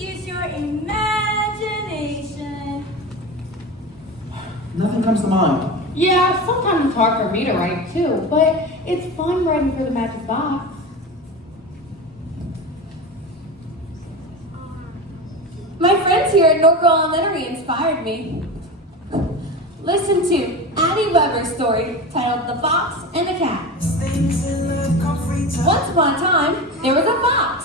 use your imagination. Nothing comes to mind. Yeah, sometimes it's hard for me to write too, but it's fun writing for the magic box. My friends here at Norco Elementary inspired me. Listen to Addie Weber's story titled The Fox and the Cat. Once upon a time, there was a fox.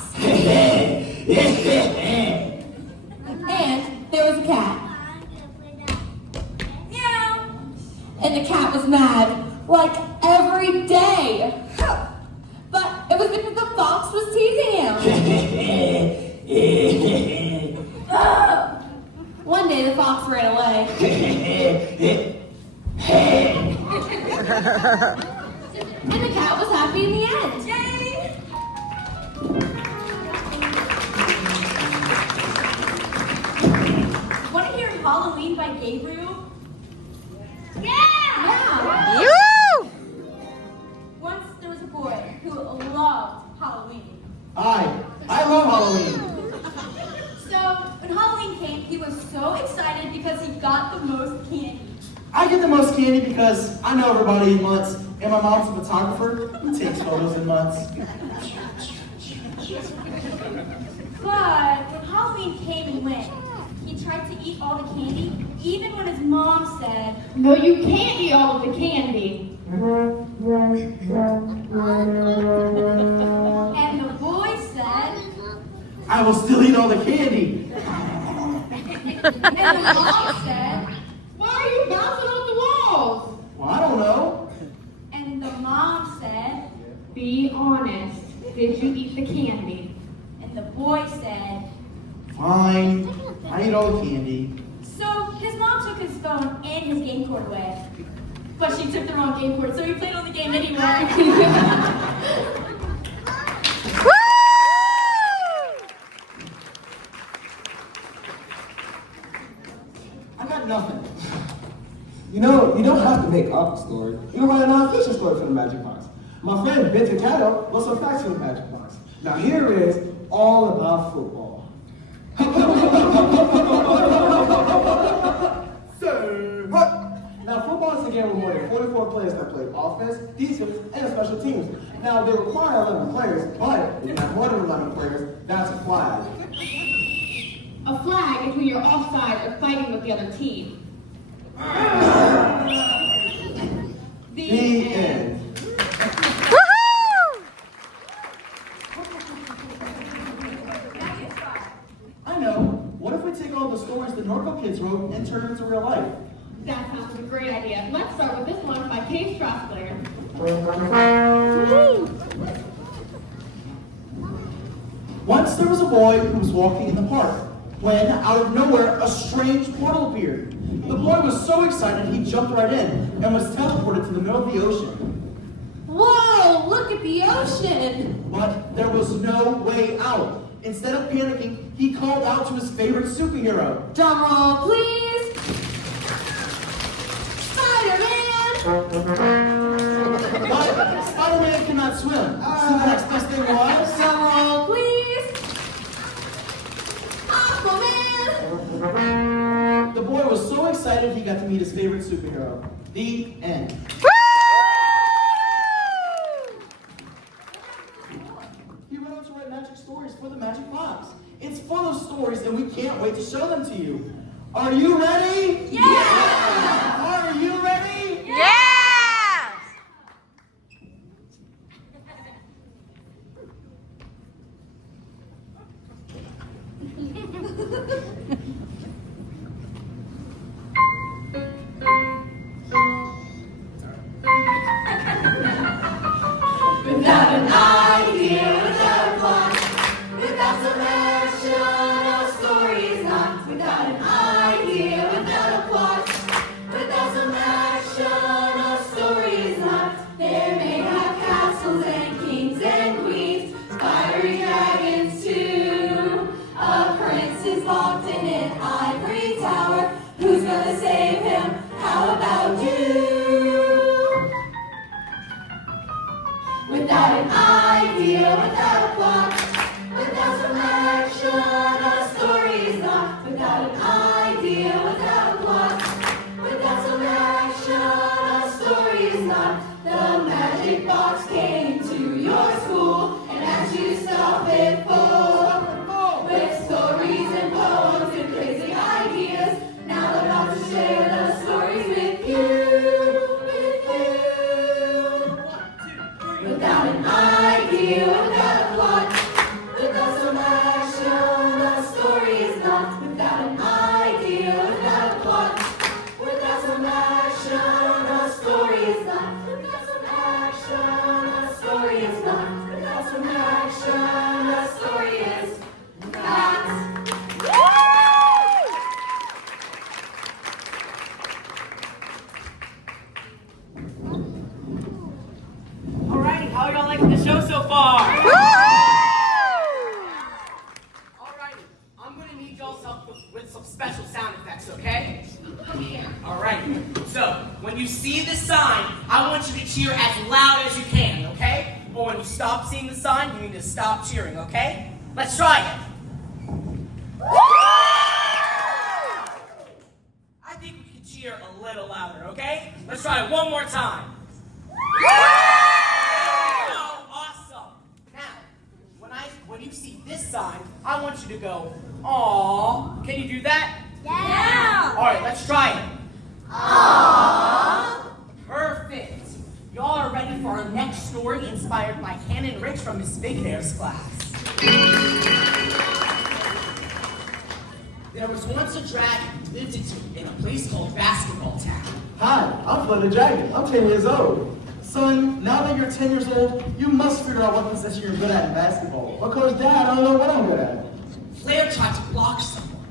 And there was a cat. Meow. And the cat was mad, like every day. But it was because the fox was teasing him. One day the fox ran away. And the cat was happy in the end. Yay! Want to hear Halloween by Gabriel? Yeah! Once there was a boy who loved Halloween. I love Halloween. So when Halloween came, he was so excited because he got the most candy. I get the most candy because I know everybody in months, and my mom's a photographer who takes photos in months. But when Halloween came and went, he tried to eat all the candy, even when his mom said, No, you can't eat all of the candy. and the boy said, I will still eat all the candy. and the mom said, Why are you bouncing off the walls? Well, I don't know. and the mom said, Be honest. Did you eat the candy? and the boy said, Fine. I eat all the candy. so his mom took his phone and his game cord away. But she took the wrong game cord, so he played on the game anyway. I got nothing. You know, you don't have to make up a story. You can write a non-fiction story for the Magic Box. My friend Ben Ficado wrote some facts for the Magic Box. Now here is all about football. Sir, what? Now football is a game with more than 44 players that play offense, defense, and special teams. Now they require 11 players, but if you have more than 11 players, that's a flag. A flag is when you're offside or fighting with the other team. The end. I know. What if we take all the stories the Norco kids wrote and turn them into real life? That sounds like a great idea. Let's start with this one by Kate Strasslayer. Once there was a boy who was walking in the park, when, out of nowhere, a strange portal appeared. The boy was so excited he jumped right in and was teleported to the middle of the ocean. Whoa, look at the ocean! But there was no way out. Instead of panicking, he called out to his favorite superhero. Drum roll, please! Spider-Man! But Spider-Man cannot swim. So the next best thing was... Drum roll, please! Aquaman! The boy was so excited he got to meet his favorite superhero. The end. He went on to write magic stories for the Magic Box. It's full of stories and we can't wait to show them to you. Are you ready? Yeah! Are you ready? Yeah! Without an idea, without a plot, without direction, a story is not. Without an idea, without a plot, without some action, a story is not. There may have castles and kings and queens, fiery dragons too. A prince is locked in it. I'm gonna need y'all's help with some special sound effects, okay? Come here. All right. So, when you see the sign, I want you to cheer as loud as you can, okay? But when you stop seeing the sign, you need to stop cheering, okay? Let's try it. I think we can cheer a little louder, okay? Let's try it one more time. Awesome. Now, when you see this sign, I want you to go, aww. Can you do that? Yeah. All right, let's try it. Aww. Perfect. Y'all are ready for our next story inspired by Hannah and Rich from Miss Bighair's class. There was once a dragon who lived in a place called Basketball Town. Hi, I'm Flo the Dragon. I'm 10 years old. Son, now that you're 10 years old, you must figure out what position you're good at in basketball. Because Dad, I don't know what I'm good at. Flair tried to block someone,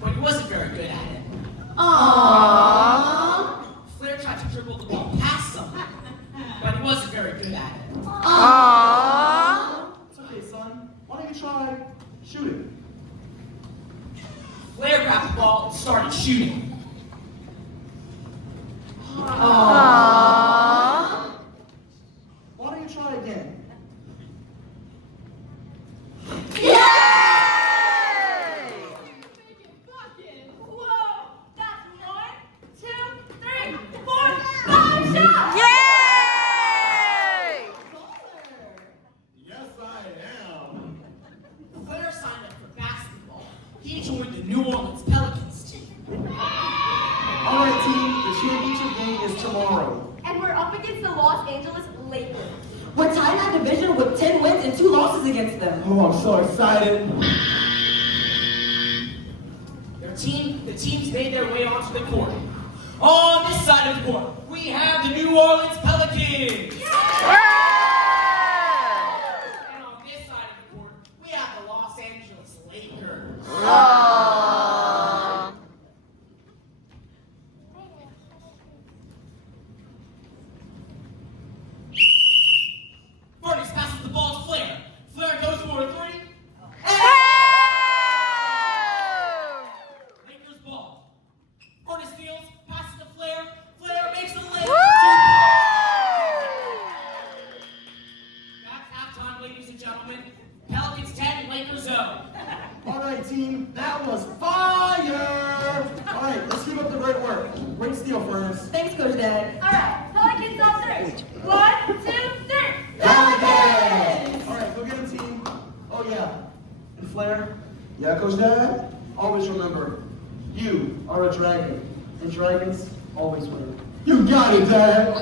but he wasn't very good at it. Aww. Flair tried to dribble the ball past someone, but he wasn't very good at it. Aww. It's okay, son. Why don't you try shooting? Flair grabbed the ball and started shooting. Aww. Why don't you try again? Whoa, that's 1, 2, 3, 4, 5 shots! Yes, I am. Flair signed up for basketball. He joined the New Orleans Pelicans team. All right, team. The championship game is tomorrow. And we're up against the Los Angeles Lakers. We're tied that division with 10 wins and 2 losses against them. Oh, I'm so excited. The teams made their way onto the court. On this side of the court, we have the New Orleans Pelicans. And on this side of the court, we have the Los Angeles Lakers. Furnace passes the ball to Flair. Flair goes for a 3. Lakers ball. Furnace fields, passes to Flair. Flair makes the lay. That's halftime, ladies and gentlemen. Pelicans 10, Lakers 0. All right, team. That was fire. All right, let's keep up the great work. Great steal, Furnace. Thanks, Coach Dad. All right, Pelicans on 3. 1, 2, 3. Pelicans! All right, go get him, team. Oh, yeah. And Flair? Yeah, Coach Dad? Always remember, you are a dragon, and dragons always win. You got it, Dad!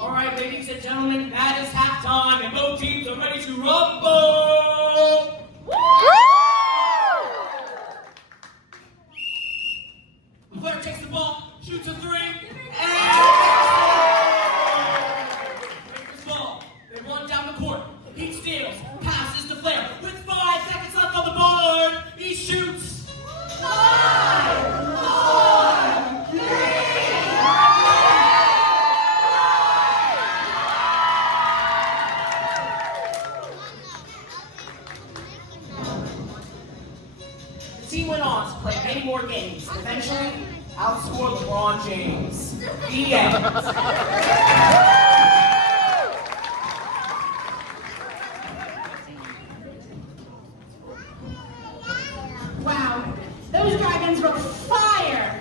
All right, ladies and gentlemen, that is halftime, and both teams are ready to rumble. Flair takes the ball, shoots a 3, and Lakers ball. They run down the court. He steals, passes to Flair. With 5 seconds left on the board, he shoots. 5, 4, 3. The team went on to play many more games, and eventually outscored LeBron James. The end. Wow, those dragons were fire!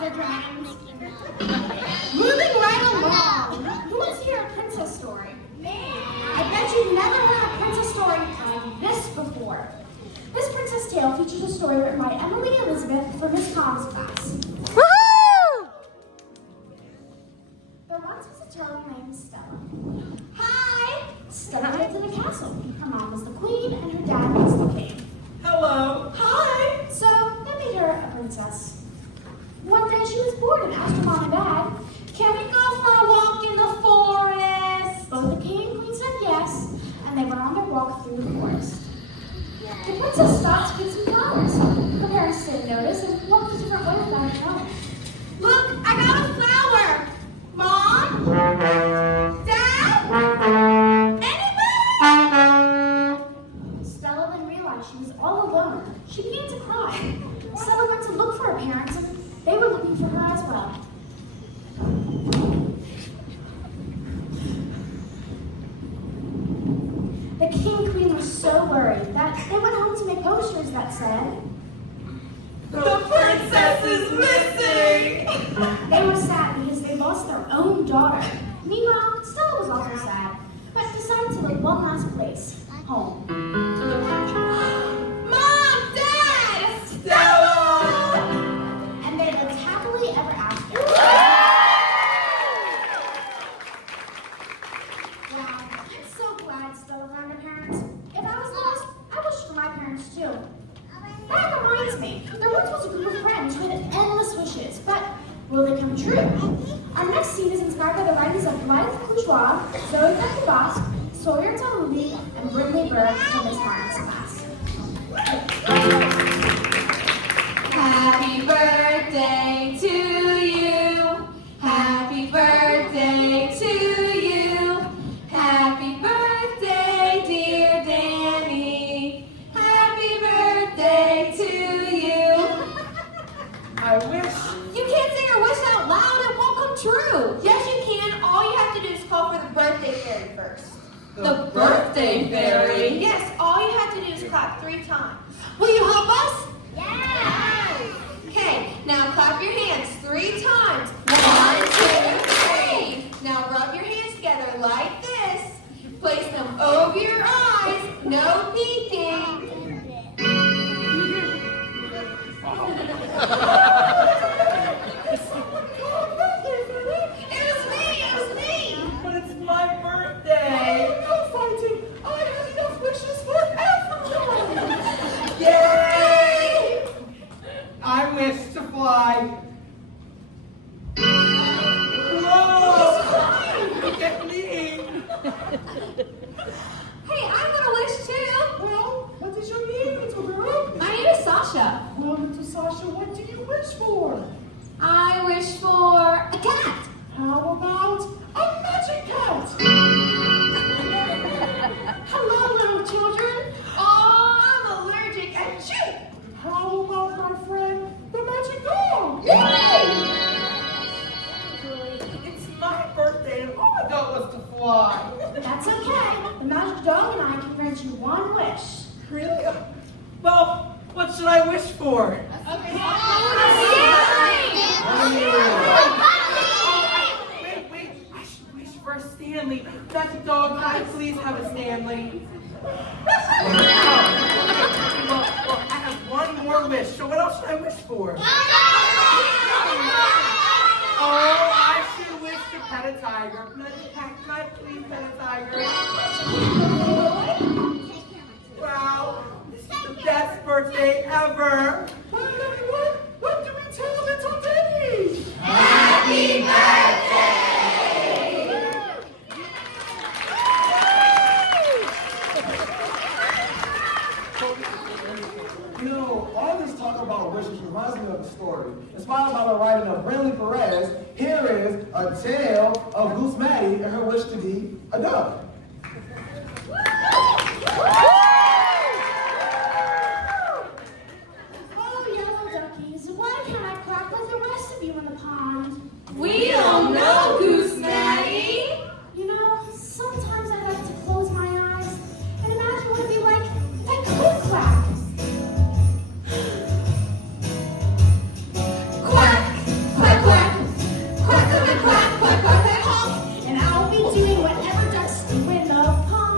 The dragons. Moving right along. Who wants to hear a princess story? Me. I bet you've never heard a princess story like this before. This princess tale features a story written by Emily Elizabeth for Miss Tom's class. There once was a turtle named Stella. Hi! Stella lived in a castle. Her mom was the queen and her dad was the king. Hello. Hi! So, that made her a princess. One day she was bored and asked her mom and dad, "Can we go for a walk in the forest?" Both the king and queen said yes, and they went on their walk through the forest. The princess stopped to get some flowers. Her parents didn't notice and walked a different way without her knowing. "Look, I got a flower!" "Mom? Dad? The king and queen were so worried that they went home to make posters that said, The princess is missing! they were sad because they lost their own daughter. Meanwhile, Stella was also sad, but decided to look one last place, home. Mom! Dad! Stella! And they lived happily ever after. Wow, I'm so glad Stella found her parents. If I was lost, I wish for my parents too. That reminds me, there once was a group of friends who had endless wishes, but will they come true? Our next scene is inspired by the writings of Blythe Bourgeois, Zoe Bosque, Sawyer Talmubi, and Brinley Burke from Miss Martin's class. Happy birthday to you. Happy birthday to you. Happy birthday, dear Danny. Happy birthday to you. I wish. You can't say your wish out loud. It won't come true. Yes, you can. All you have to do is call for the birthday fairy first. The birthday fairy? Yes, all you have to do is clap 3 times. Will you help us? Yeah! Okay, now clap your hands 3 times. 1, 2, 3. Now rub your hands together like this. Place them over your eyes. No peeking. It was me. But it's my birthday. No fighting. I have enough wishes for everyone. Yay! I wish to fly. Whoa! Look at me. Hey, I'm gonna wish too. Well, what is your name, little girl? My name is Sasha. Well, little Sasha, what do you wish for? I wish for a cat. How about a magic cat? Hello, little children. Oh, I'm allergic and chew. How about my friend, the magic dog? It's my birthday and all I got was to fly. That's okay. The magic dog and I can grant you one wish. Really? Well, what should I wish for? Wait, I should wish for a Stanley. Magic dog, can I please have a Stanley? Well, I have one more wish, so what else should I wish for? Oh, I should wish to pet a tiger. Can I please pet a tiger? Wow, this is the best birthday ever. Well, everyone, what do we tell little Danny? Happy birthday! You know, all this talk about wishes reminds me of a story. Inspired by the writing of Brinley Perez, here is a tale of Goose Maddie and her wish to be a dove. Oh, yellow duckies, why can't I quack like the rest of you in the pond? We don't know, Goose Maddie. You know, sometimes I like to close my eyes and imagine what it'd be like if I could quack. Quack, quack, quack. Quack, quack, quack, quack, quack, quack, honk. And I'll be doing whatever ducks do in the pond.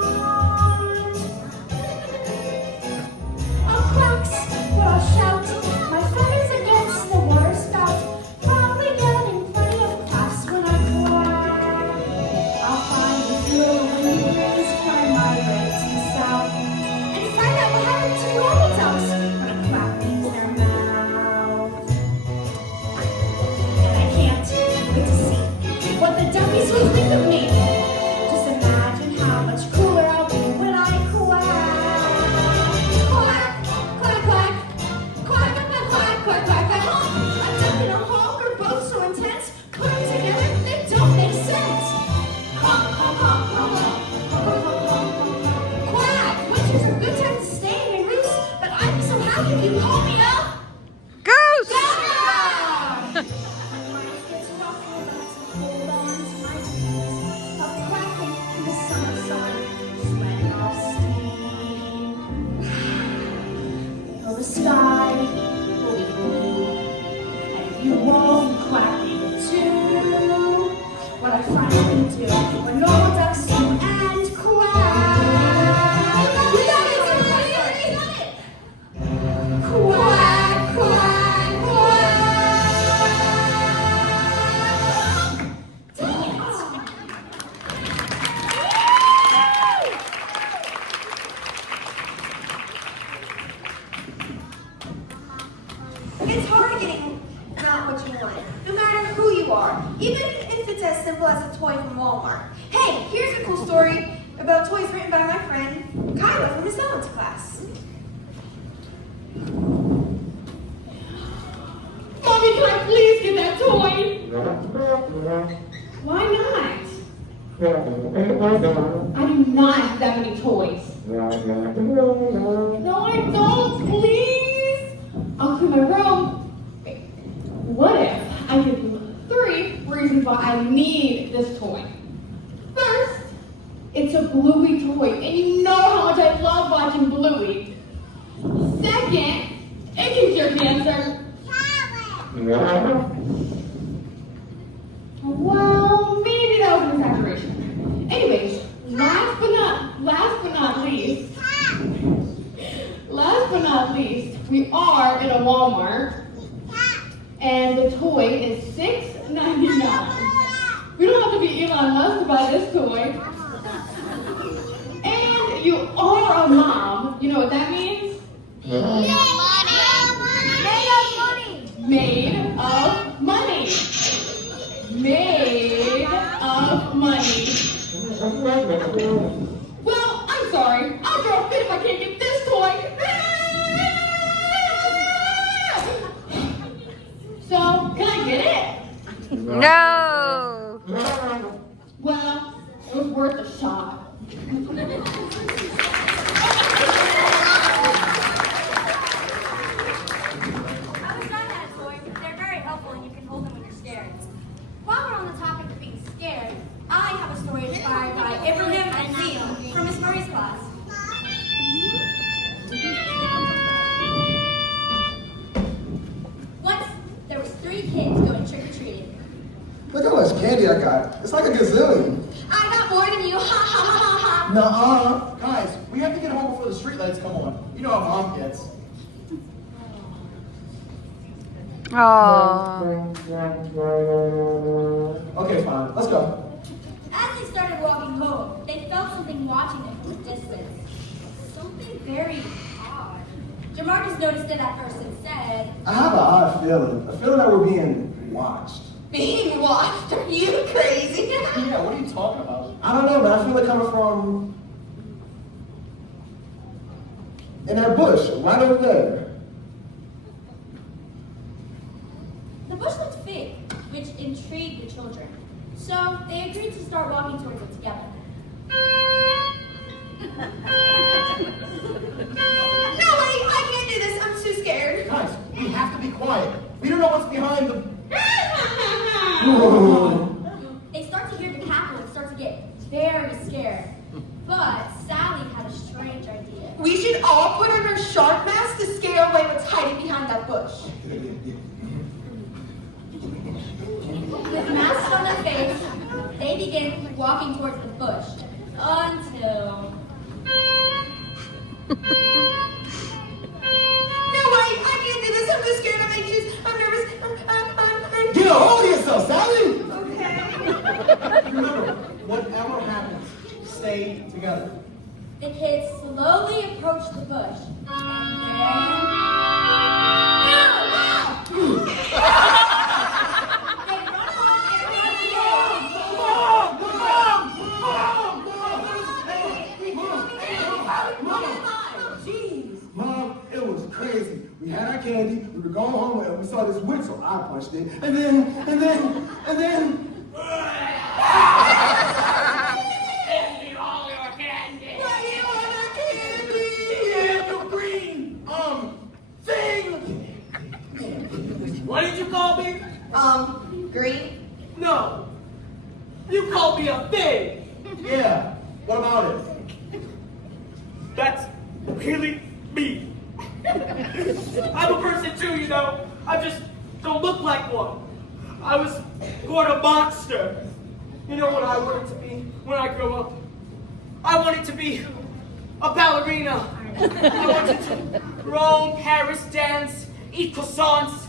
I do not have that many toys. No, I don't, please. I'll clean my room. Wait, what if I give you 3 reasons why I need this toy? First, it's a Bluey toy, and you know how much I love watching Bluey. Second, it can cure cancer. Well, maybe that was an exaggeration. Anyways, last but not least, we are in a Walmart, and the toy is $6.99. We don't have to be Elon Musk to buy this toy. And you are a mom. You know what that means? Made of money. Well, I'm sorry. I'll throw a fit if I can't get this toy. So, can I get it? No. Well, it was worth a shot. I was trying that toy. They're very helpful and you can hold them when you're scared. While we're on the topic of being scared, I have a story inspired by Abraham and Zia from Miss Murray's class. Once, there was 3 kids going trick-or-treating. Look how much candy I got. It's like a gazillion. I got more than you. Ha ha ha ha ha. Nuh-uh. Guys, we have to get home before the streetlights come on. You know how Mom gets. Aww. Okay, fine. Let's go. As they started walking home, they felt something watching them from a distance. Something very odd. Jamarcus noticed it at first and said, I have an odd feeling. A feeling that we're being watched. Being watched? Are you crazy? Yeah, what are you talking about? I don't know, man. I feel it coming from in that bush, right over there. the bush looked fake, which intrigued the children. So they agreed to start walking towards it together. No way! I can't do this. I'm too scared. Guys, we have to be quiet. We don't know what's behind the... They start to hear the cackle and start to get very scared. But Sally had a strange idea. We should all put on our shark masks to scare away what's hiding behind that bush. With masks on their face, they begin walking towards the bush until... No way! I can't do this. I'm too scared. I'm anxious. I'm nervous. Get a hold of yourself, Sally! Okay. Remember, whatever happens, stay together. The kids slowly approach the bush, and then... They run off and run Mom, it was crazy. We had our candy, we were going home, and we saw this witch, so I punched it. And then... Give me all your candy! Yeah, you green, thing! What did you call me? Green? No. You called me a thing! Yeah, what about it? That's really me. I'm a person too, you know. I just don't look like one. I was born a monster. You know what I wanted to be when I grow up? I wanted to be a ballerina. I wanted to roam Paris, dance, eat croissants,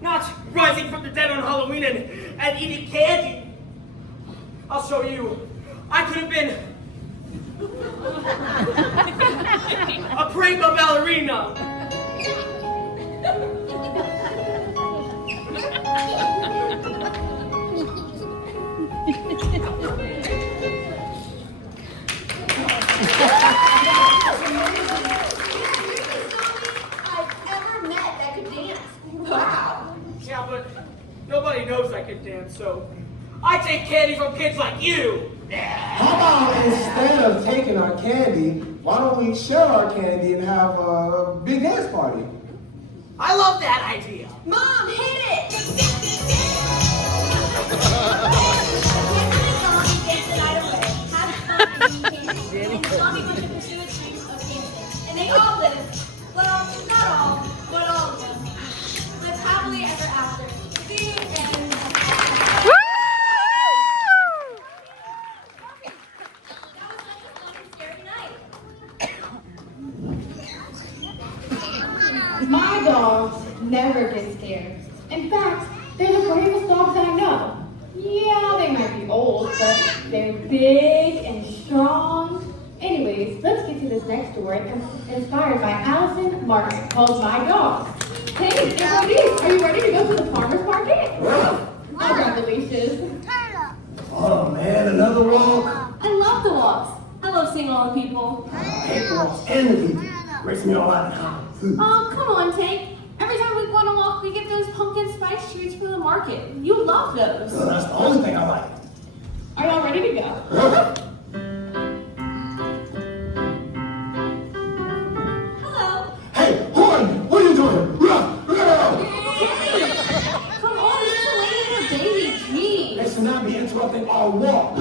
not rising from the dead on Halloween and eating candy. I'll show you. I could have been a prima ballerina. I've ever met that could dance. Wow. Yeah, but nobody knows I can dance, so I take candy from kids like you. How about instead of taking our candy, why don't we share our candy and have a big dance party? I love that idea. Mom, hit it! And they all live, well, not all, but all of them, live happily ever after. The end. That was such a fun and scary night. My dogs never get scared. In fact, they're the bravest dogs that I know. Yeah, they might be old, but they're big and strong. Anyways, let's get to this next story, inspired by Allison Martin, called My Dog. Hey, everybody, are you ready to go to the farmer's market? I'll grab the leashes. Oh man, another walk? I love the walks. I love seeing all the people. I hate the walks and the people. Breaks me all out of town. Oh, come on, Tank. Every time we go on a walk, we get those pumpkin spice treats for the market. You love those. That's the only thing I like. Are y'all ready to go? Hello. Hey, Horn, what are you doing? Come on, this is a lady and her baby. Gee. They should not be interrupting our walk.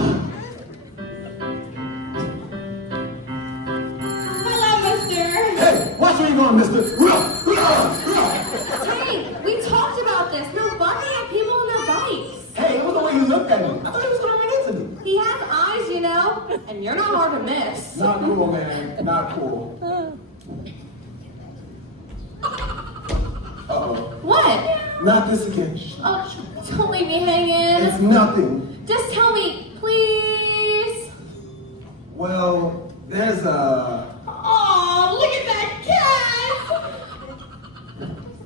Hello, mister. Hey, watch where you going, mister. Tank, we talked about this. No bucking at people on their bikes. Hey, it was the way you looked at me. I thought he was going to run into me. He has eyes, you know, and you're not hard to miss. Not cool, man. Not cool. Uh-oh. What? Not this again. Oh, don't leave me hanging. It's nothing. Just tell me, please. Well, there's a... Oh, look at that cat!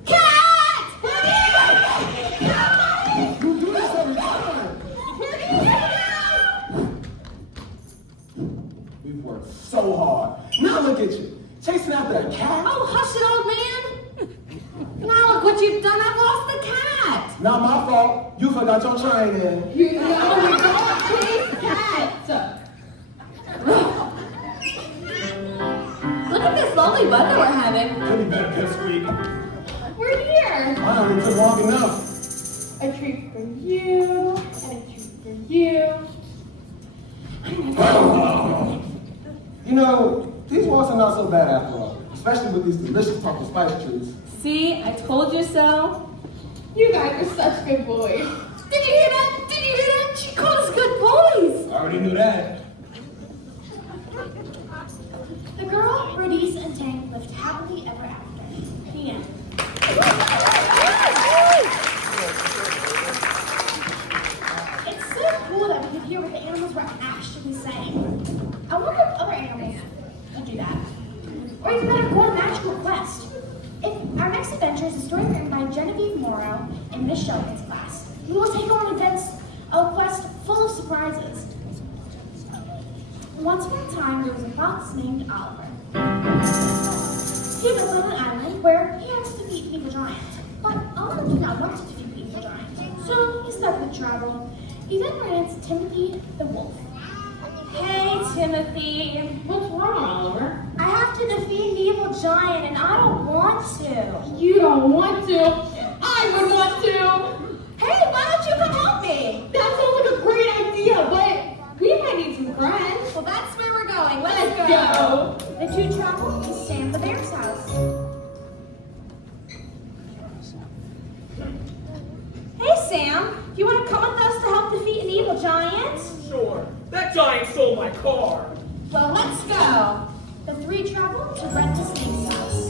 Cat! You do this every time. We've worked so hard. Now look at you. Chasing after a cat? Oh, hush it, old man. Now look what you've done. I've lost the cat. Not my fault. You forgot your training. You know we don't chase cats. Look at this lovely weather we're having. Could be better this week. We're here. I already took long enough. A treat for you, and a treat for you. You know, these walks are not so bad after all. Especially with these delicious pumpkin spice treats. See, I told you so. You guys are such good boys. Did you hear that? Did you hear that? She called us good boys. I already knew that. The girl, Rodice, and Tank lived happily ever after. The end. It's so cool that we could hear what the animals were actually saying. I wonder if other animals could do that. Or even better, go on a magical quest. Our next adventure is a story written by Genevieve Morrow in Miss Sheldon's class. We will take on a quest full of surprises. Once upon a time, there was a fox named Oliver. He lived on an island where he had to defeat an evil giant. But Oliver did not want to defeat the evil giant, so he stuck with travel. He then ran into Timothy the wolf. Hey, Timothy. What's wrong, Oliver? I have to defeat an evil giant, and I don't want to. You don't want to. I would want to. Hey, why don't you come help me? That sounds like a great idea, but we might need some friends. Well, that's where we're going. Let's go. The two travel to Sam the bear's house. Hey, Sam. You want to come with us to help defeat an evil giant? Sure. That giant stole my car. Well, let's go. The three travel to Red the Snake's house.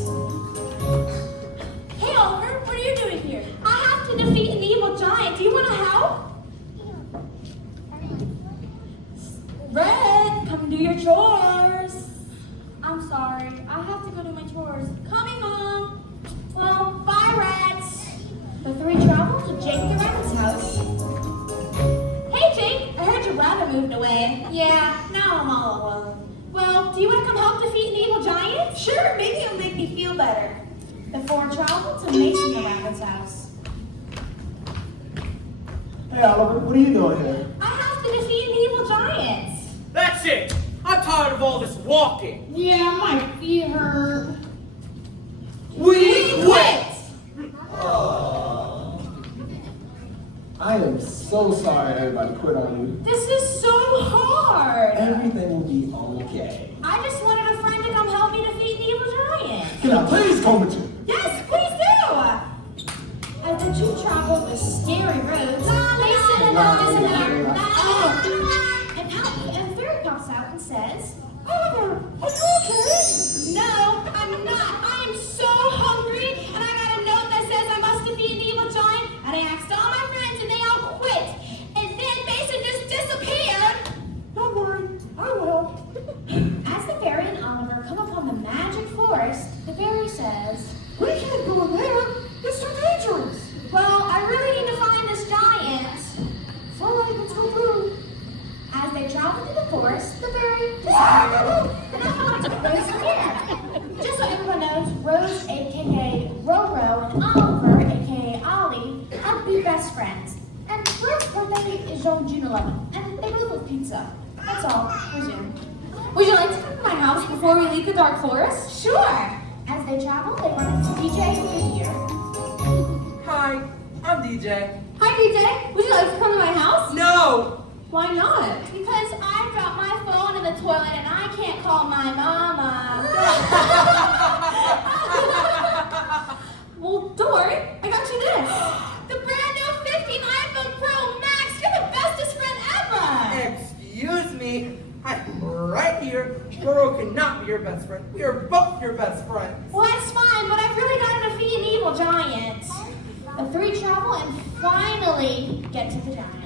Hey, Oliver, what are you doing here? I have to defeat an evil giant. Do you want to help? Red, come do your chores. I'm sorry, I have to go do my chores. Coming, Mom. Well, bye, Reds. The three travel to Jake the Rabbit's house. Hey, Jake. I heard your brother moved away. Yeah, now I'm all alone. Well, do you want to come help defeat an evil giant? Sure, maybe it'll make me feel better. The four travel to Mason the Rabbit's house. Hey, Oliver, what are you doing here? I have to defeating the evil giants. That's it. I'm tired of all this walking. Yeah, my feet hurt. We quit. I am so sorry everybody quit on you. This is so hard. Everything will be okay. I just wanted a friend to come help me defeat the evil giants. Can I please come with you? Yes, please do. As the two traveled the scary roads, and a fairy pops out and says, "Oliver, are you okay?" No, I'm not. I am so hungry, and I got a note that says I must defeat the evil giant, and I asked all my friends, and they all quit. And then Mason just disappeared. Don't worry, I will. As the fairy and Oliver come upon the magic forest, the fairy says, We can't go in there. It's too dangerous. Well, I really need to find this giant. "All right, let's go through." As they travel through the forest, the fairy disappeared. And Rose appeared. Just so everyone knows, Rose, aka Roro, and Oliver, aka Ollie, are be best friends. And Rose's birthday is on June 11th, and they both love pizza. That's all. Resume. Would you like to come to my house before we leave the dark forest? Sure. As they travel, they run into DJ who is here. Hi, I'm DJ. Hi, DJ. Would you like to come to my house? No. Why not? Because I dropped my phone in the toilet and I can't call my mama. Well, don't worry. I got you this. The brand new 15 iPhone Pro Max. You're the bestest friend ever. Excuse me. I'm right here. Roro cannot be your best friend. We are both your best friends. Well, that's fine, but I've really got to defeat an evil giant. The three travel and finally get to the giant.